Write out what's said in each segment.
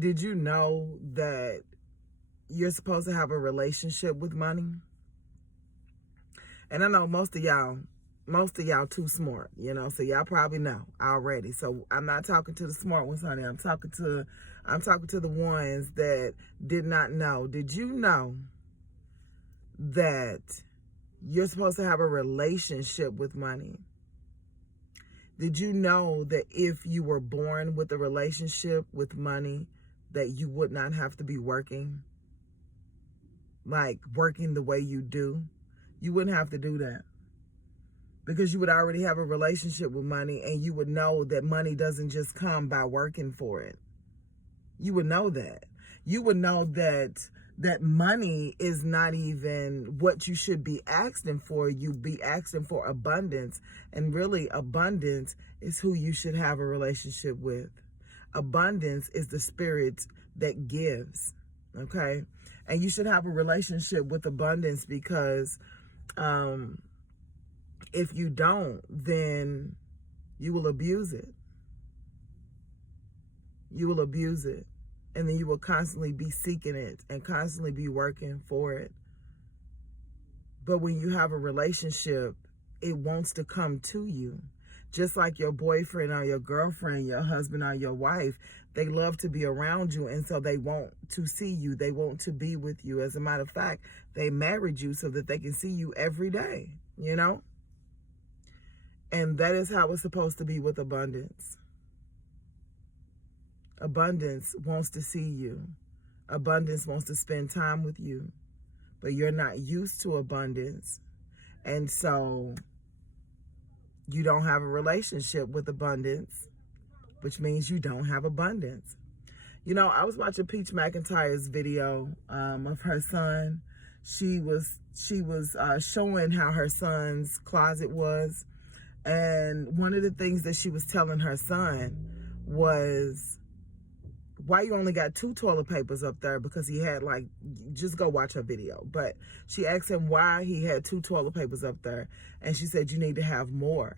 Did you know that you're supposed to have a relationship with money? And I know most of y'all too smart, so y'all probably know already. So I'm not talking to the smart ones, honey. I'm talking to the ones that did not know. Did you know that you're supposed to have a relationship with money? Did you know that if you were born with a relationship with money, that you would not have to be working? Like working the way you do? You wouldn't have to do that. Because you would already have a relationship with money, and you would know that money doesn't just come by working for it. You would know that. You would know that money is not even what you should be asking for. You'd be asking for abundance. And really, abundance is who you should have a relationship with. Abundance is the spirit that gives. Okay? And you should have a relationship with abundance, because if you don't, then you will abuse it. You will abuse it. And then you will constantly be seeking it and constantly be working for it. But when you have a relationship, it wants to come to you. Just like your boyfriend or your girlfriend, your husband or your wife, they love to be around you, and so they want to see you. They want to be with you. As a matter of fact, they married you so that they can see you every day, And that is how it's supposed to be with abundance. Abundance wants to see you. Abundance wants to spend time with you. But you're not used to abundance. And so you don't have a relationship with abundance, which means you don't have abundance. I was watching Peach McIntyre's video of her son. She was showing how her son's closet was. And one of the things that she was telling her son was, why you only got 2 toilet papers up there? Because he had just go watch her video. But she asked him why he had 2 toilet papers up there. And she said, you need to have more.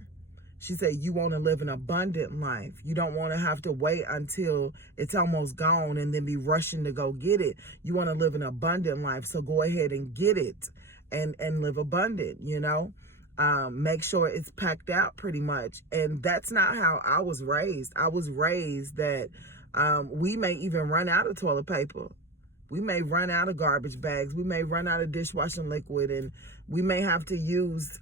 She said, you want to live an abundant life. You don't want to have to wait until it's almost gone and then be rushing to go get it. You want to live an abundant life. So go ahead and get it and live abundant, make sure it's packed out pretty much. And that's not how I was raised. I was raised that we may even run out of toilet paper. We may run out of garbage bags. We may run out of dishwashing liquid, and we may have to use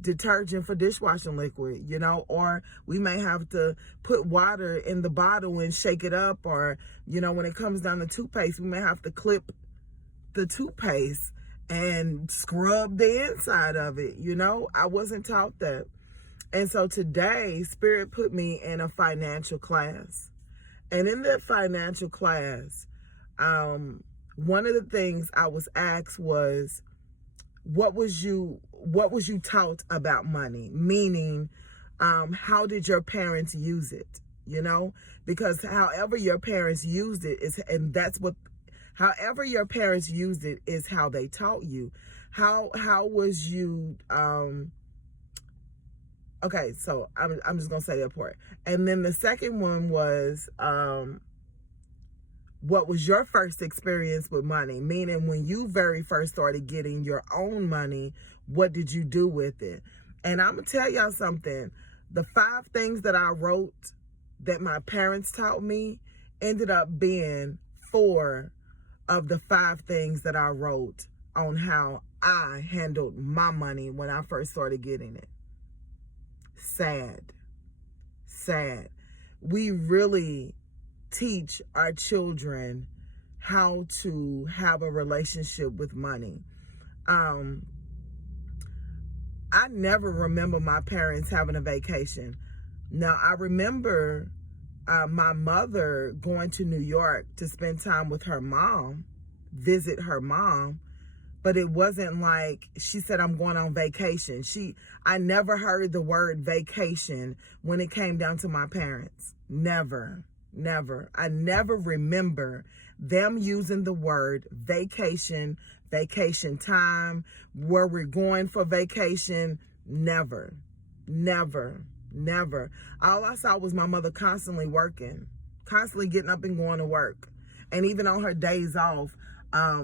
detergent for dishwashing liquid, or we may have to put water in the bottle and shake it up, or, when it comes down to toothpaste, we may have to clip the toothpaste and scrub the inside of it. I wasn't taught that. And so today, Spirit put me in a financial class. And in that financial class, one of the things I was asked was, what was you taught about money? Meaning, how did your parents use it? Because however your parents used it however your parents used it is how they taught you. How was you, okay, so I'm just going to say that part. And then the second one was, what was your first experience with money? Meaning, when you very first started getting your own money, what did you do with it? And I'm going to tell y'all something. The 5 things that I wrote that my parents taught me ended up being 4 of the 5 things that I wrote on how I handled my money when I first started getting it. Sad. We really teach our children how to have a relationship with money. I never remember my parents having a vacation. Now, I remember my mother going to New York to spend time with her mom, visit her mom, but it wasn't like she said, I'm going on vacation. I never heard the word vacation when it came down to my parents. Never. I never remember them using the word vacation time, where we're going for vacation. Never. All I saw was my mother constantly working, constantly getting up and going to work. And even on her days off,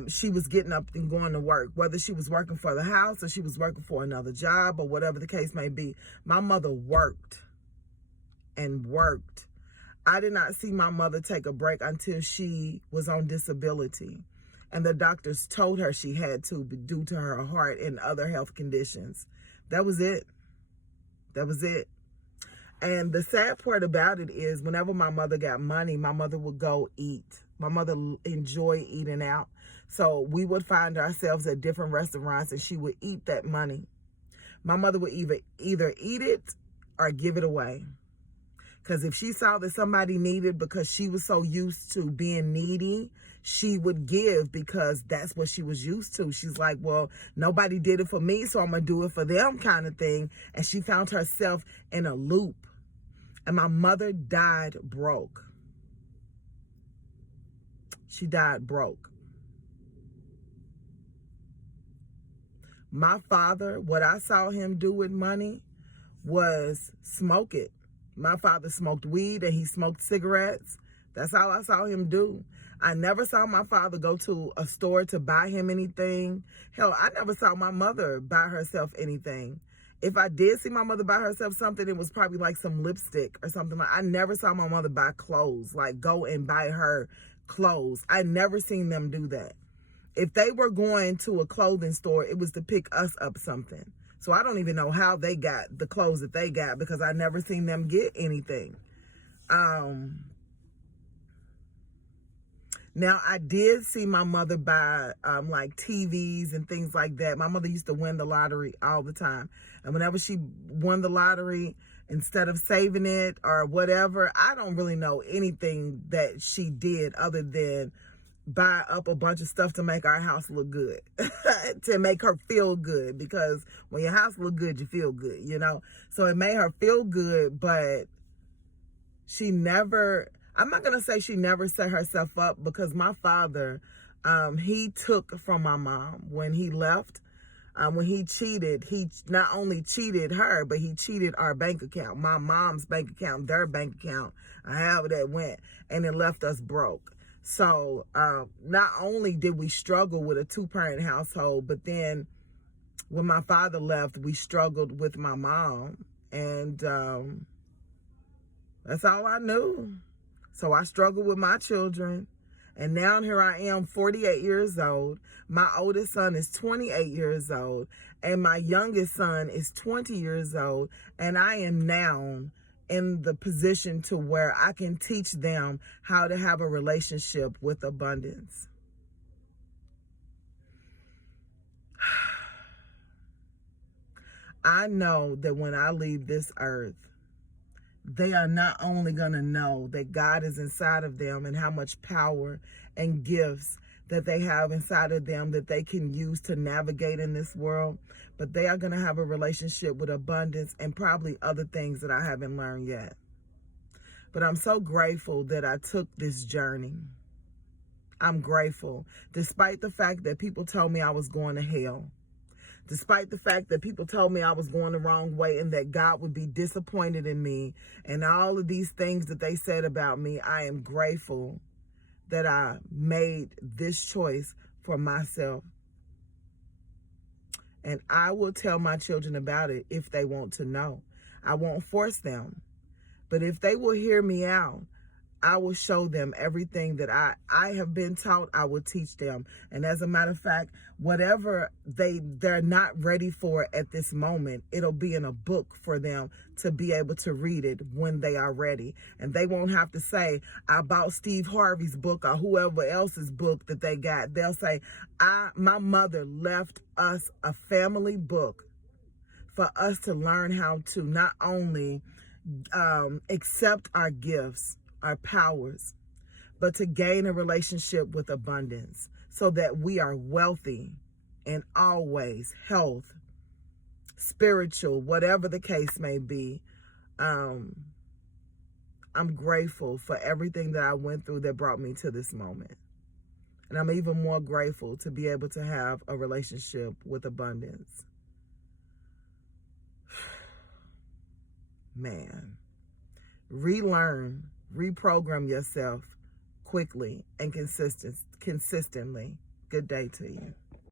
she was getting up and going to work, whether she was working for the house or she was working for another job or whatever the case may be. My mother worked and worked. I did not see my mother take a break until she was on disability. And the doctors told her she had to due to her heart and other health conditions. That was it. That was it. And the sad part about it is whenever my mother got money, my mother would go eat. My mother enjoyed eating out. So we would find ourselves at different restaurants and she would eat that money. My mother would either eat it or give it away. Because if she saw that somebody needed, because she was so used to being needy, she would give because that's what she was used to. She's like, well, nobody did it for me, so I'm going to do it for them kind of thing. And she found herself in a loop. And my mother died broke. She died broke. My father, what I saw him do with money was smoke it. My father smoked weed and he smoked cigarettes. That's all I saw him do. I never saw my father go to a store to buy him anything. Hell, I never saw my mother buy herself anything. If I did see my mother buy herself something, it was probably like some lipstick or something. I never saw my mother buy clothes, like go and buy her clothes. I never seen them do that. If they were going to a clothing store, it was to pick us up something. So I don't even know how they got the clothes that they got because I never seen them get anything. Now, I did see my mother buy like TVs and things like that. My mother used to win the lottery all the time. And whenever she won the lottery, instead of saving it or whatever, I don't really know anything that she did other than buy up a bunch of stuff to make our house look good, to make her feel good, because when your house look good, you feel good, you know? So it made her feel good, but she never, I'm not going to say she never set herself up, because my father, he took from my mom when he left. When he cheated, he not only cheated her, but he cheated our bank account, my mom's bank account, their bank account, however that went, and it left us broke. So not only did we struggle with a two-parent household, but then when my father left, we struggled with my mom. And that's all I knew. So I struggled with my children. And now here I am, 48 years old. My oldest son is 28 years old. And my youngest son is 20 years old. And I am now in the position to where I can teach them how to have a relationship with abundance. I know that when I leave this earth, they are not only going to know that God is inside of them and how much power and gifts that they have inside of them that they can use to navigate in this world, but they are going to have a relationship with abundance and probably other things that I haven't learned yet. But I'm so grateful that I took this journey. I'm grateful, despite the fact that people told me I was going to hell. Despite the fact that people told me I was going the wrong way and that God would be disappointed in me and all of these things that they said about me, I am grateful that I made this choice for myself. And I will tell my children about it if they want to know. I won't force them. But if they will hear me out, I will show them everything that I have been taught. I will teach them. And as a matter of fact, whatever they're not ready for at this moment, it'll be in a book for them to be able to read it when they are ready. And they won't have to say, I bought Steve Harvey's book or whoever else's book that they got. They'll say, my mother left us a family book for us to learn how to not only accept our gifts, our powers, but to gain a relationship with abundance so that we are wealthy in all ways, health, spiritual, whatever the case may be. I'm grateful for everything that I went through that brought me to this moment. And I'm even more grateful to be able to have a relationship with abundance. Man, relearn, reprogram yourself quickly and consistently. Good day to you.